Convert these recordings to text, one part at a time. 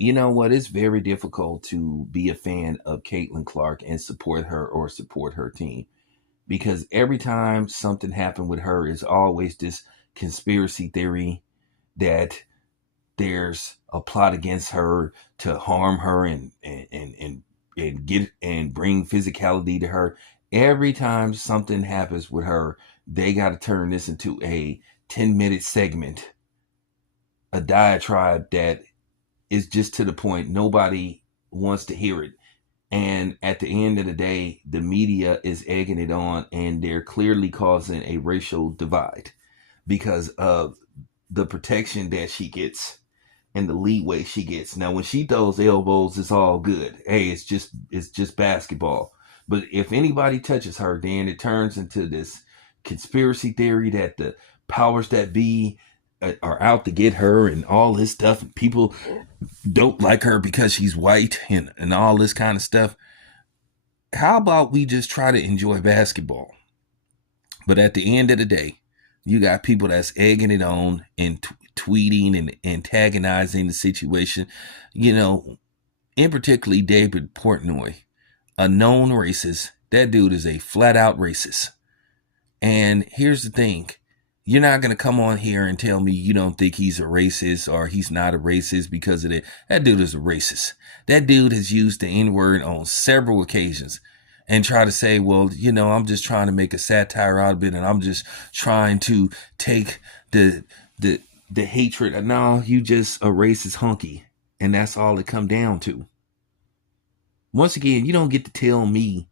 You know what? It's very difficult to be a fan of Caitlin Clark and support her or support her team, because every time something happened with her is always this conspiracy theory that there's a plot against her to harm her and get and bring physicality to her. Every time something happens with her, they got to turn this into a 10-minute segment, a diatribe that is just to the point. Nobody wants to hear it. And at the end of the day, the media is egging it on, and they're clearly causing a racial divide because of the protection that she gets and the leeway she gets. Now, when she throws elbows, it's all good. Hey, it's just basketball. But if anybody touches her, then it turns into this conspiracy theory that the powers that be are out to get her and all this stuff. People don't like her because she's white and all this kind of stuff. How about we just try to enjoy basketball? But at the end of the day, you got people that's egging it on and tweeting and antagonizing the situation. You know, in particularly David Portnoy, a known racist. That dude is a flat out racist. And here's the thing. You're not going to come on here and tell me you don't think he's a racist or he's not a racist because of it. That dude is a racist. That dude has used the N-word on several occasions and try to say, well, you know, I'm just trying to make a satire out of it and I'm just trying to take the hatred. No, you just a racist hunky. And that's all it come down to. Once again, you don't get to tell me,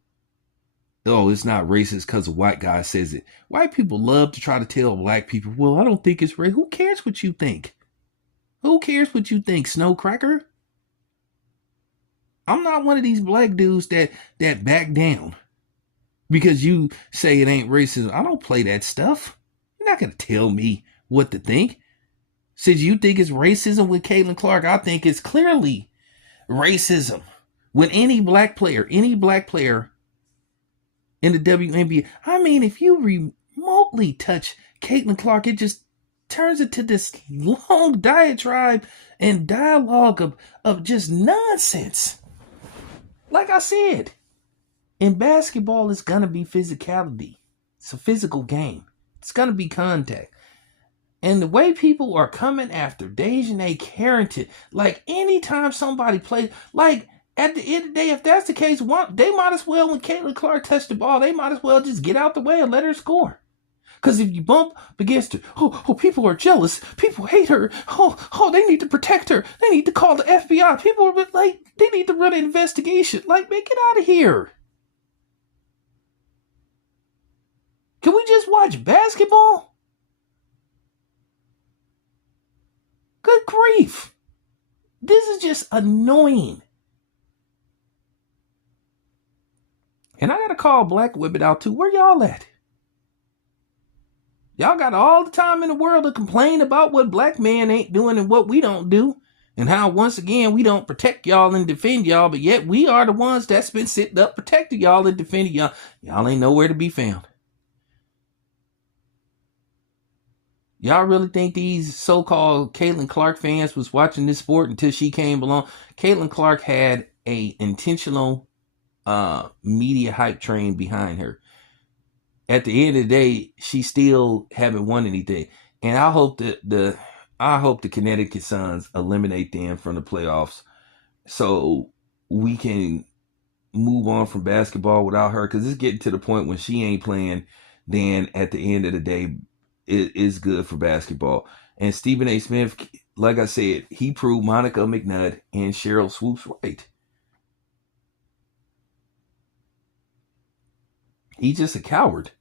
oh, it's not racist because a white guy says it. White people love to try to tell black people, well, I don't think it's racist. Who cares what you think? Who cares what you think, Snowcracker? I'm not one of these black dudes that back down because you say it ain't racism. I don't play that stuff. You're not going to tell me what to think. Since you think it's racism with Caitlin Clark, I think it's clearly racism when any black player in the WNBA. I mean, if you remotely touch Caitlin Clark, it just turns into this long diatribe and dialogue of just nonsense. Like I said, in basketball, it's going to be physicality. It's a physical game. It's going to be contact. And the way people are coming after Dejanay Carrington, like anytime somebody plays, like at the end of the day, if that's the case, they might as well, when Caitlin Clark touched the ball, they might as well just get out the way and let her score. Because if you bump against her, oh, people are jealous. People hate her. Oh, they need to protect her. They need to call the FBI. People are like, they need to run an investigation. Like, man, get out of here. Can we just watch basketball? Good grief. This is just annoying. And I got to call Black Women out too. Where y'all at? Y'all got all the time in the world to complain about what black men ain't doing and what we don't do. And how, once again, we don't protect y'all and defend y'all. But yet we are the ones that's been sitting up protecting y'all and defending y'all. Y'all ain't nowhere to be found. Y'all really think these so-called Caitlin Clark fans was watching this sport until she came along? Caitlin Clark had a intentional media hype train behind her. At the end of the day, she still haven't won anything. And I hope that the Connecticut Suns eliminate them from the playoffs so we can move on from basketball without her, because it's getting to the point when she ain't playing, then at the end of the day, it is good for basketball. And Stephen A. Smith, like I said, he proved Monica McNutt and Cheryl Swoops right. He's just a coward.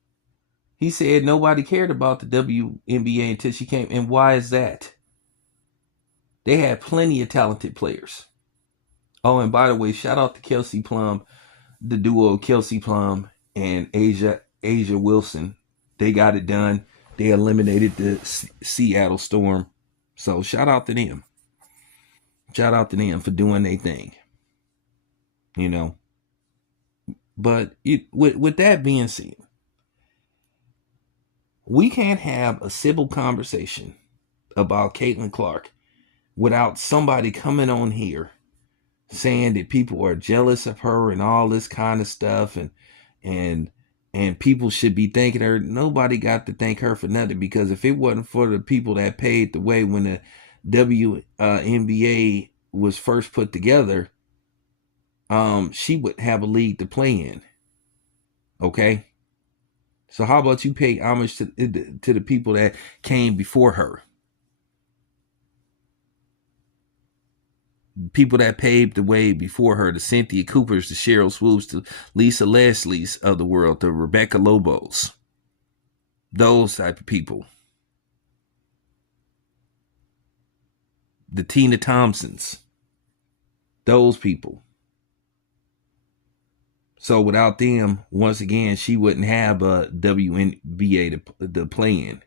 He said nobody cared about the WNBA until she came. And why is that? They had plenty of talented players. Oh, and by the way, shout out to Kelsey Plum, the duo Kelsey Plum and Asia Wilson. They got it done. They eliminated the Seattle Storm. So shout out to them. Shout out to them for doing their thing. You know. But with that being said, we can't have a civil conversation about Caitlin Clark without somebody coming on here saying that people are jealous of her and all this kind of stuff, and and people should be thanking her. Nobody got to thank her for nothing, because if it wasn't for the people that paid the way when the WNBA was first put together, she would have a league to play in. Okay, so how about you pay homage to the people that came before her, people that paved the way before her, the Cynthia Coopers, the Cheryl Swoops, the Lisa Leslie's of the world, the Rebecca Lobos, those type of people, the Tina Thompsons, those people. So without them, once again, she wouldn't have a WNBA to play in.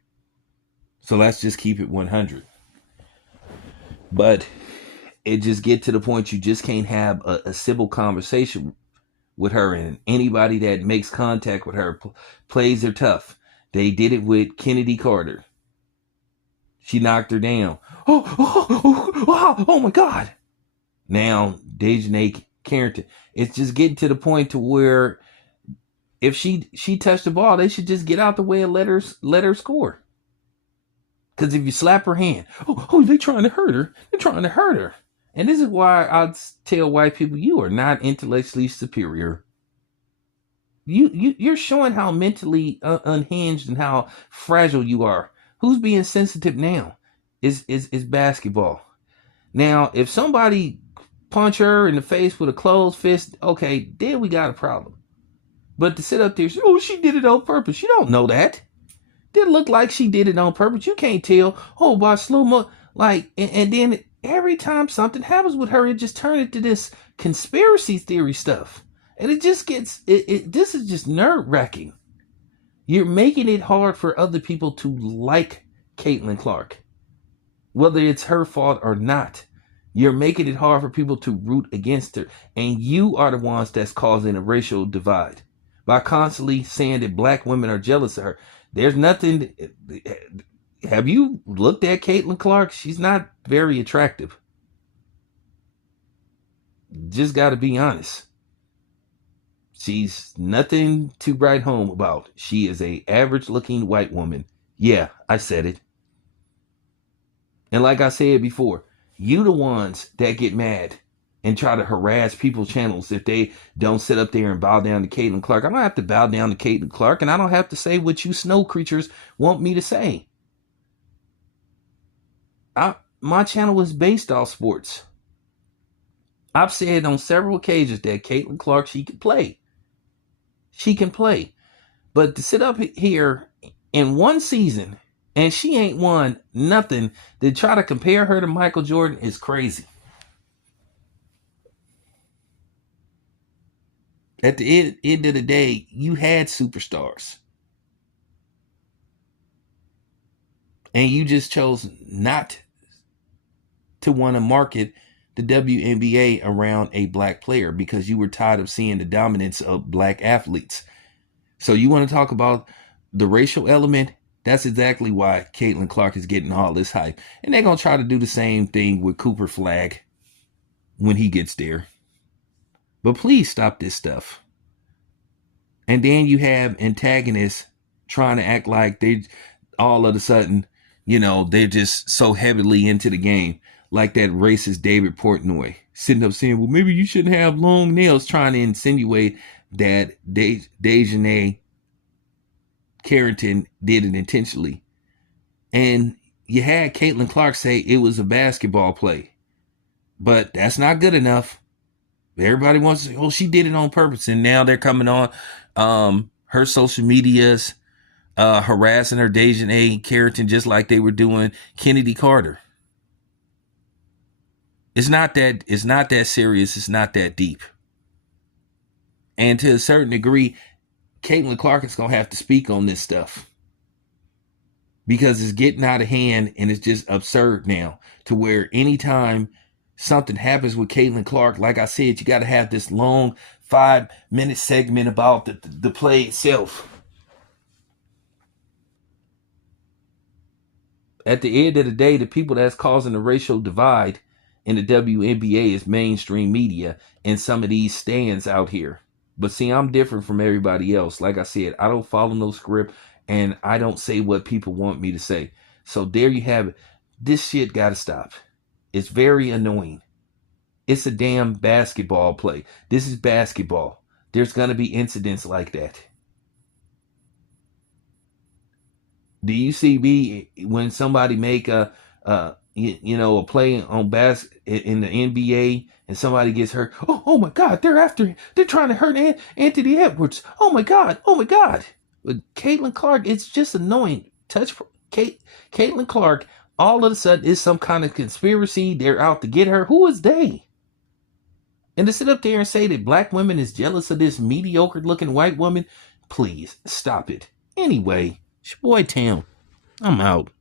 So let's just keep it 100. But it just get to the point you just can't have a civil conversation with her, and anybody that makes contact with her plays her tough. They did it with Kennedy Carter. She knocked her down. Oh my God. Now, Dejanay Carrington. It's just getting to the point to where if she touched the ball, they should just get out the way and let her score. Because if you slap her hand, they trying to hurt her. They're trying to hurt her. And this is why I tell white people, you are not intellectually superior. You're showing how mentally unhinged and how fragile you are. Who's being sensitive now? Is basketball. Now, if somebody punch her in the face with a closed fist, okay, then we got a problem. But to sit up there, she did it on purpose. You don't know that. Didn't look like she did it on purpose. You can't tell. By slow mo, and then every time something happens with her, it just turns into this conspiracy theory stuff. And it just gets, this is just nerve wracking. You're making it hard for other people to like Caitlin Clark, whether it's her fault or not. You're making it hard for people to root against her. And you are the ones that's causing a racial divide by constantly saying that black women are jealous of her. There's nothing. Have you looked at Caitlin Clark? She's not very attractive. Just got to be honest. She's nothing to write home about. She is a average looking white woman. Yeah, I said it. And like I said before, you the ones that get mad and try to harass people's channels if they don't sit up there and bow down to Caitlin Clark. I don't have to bow down to Caitlin Clark, and I don't have to say what you snow creatures want me to say. My channel is based off sports. I've said on several occasions that Caitlin Clark, she can play. She can play. But to sit up here in one season and she ain't won nothing, to try to compare her to Michael Jordan is crazy. At the end of the day, you had superstars. And you just chose not to want to market the WNBA around a black player because you were tired of seeing the dominance of black athletes. So you want to talk about the racial element? That's exactly why Caitlin Clark is getting all this hype. And they're going to try to do the same thing with Cooper Flagg when he gets there. But please stop this stuff. And then you have antagonists trying to act like they all of a sudden, they're just so heavily into the game. Like that racist David Portnoy sitting up saying, well, maybe you shouldn't have long nails, trying to insinuate that Dejanay Carrington did it intentionally. And you had Caitlin Clark say it was a basketball play. But that's not good enough. Everybody wants to say, she did it on purpose. And now they're coming on her social medias, harassing her Dejanay Carrington just like they were doing Kennedy Carter. It's not that serious. It's not that deep. And to a certain degree, Caitlin Clark is going to have to speak on this stuff because it's getting out of hand and it's just absurd now to where anytime something happens with Caitlin Clark, like I said, you got to have this long 5-minute segment about the play itself. at the end of the day, the people that's causing the racial divide in the WNBA is mainstream media and some of these stands out here. But see, I'm different from everybody else. Like I said, I don't follow no script and I don't say what people want me to say. So there you have it. This shit gotta stop. It's very annoying. It's a damn basketball play. This is basketball. There's gonna be incidents like that. Do you see me when somebody make a play on in the NBA and somebody gets hurt? Oh my God, they're after him. They're trying to hurt Anthony Edwards. Oh my God, oh my God. But Caitlin Clark, it's just annoying. Caitlin Clark, all of a sudden is some kind of conspiracy. They're out to get her. Who is they? And to sit up there and say that black women is jealous of this mediocre looking white woman, please stop it. Anyway, it's your boy Tam. I'm out.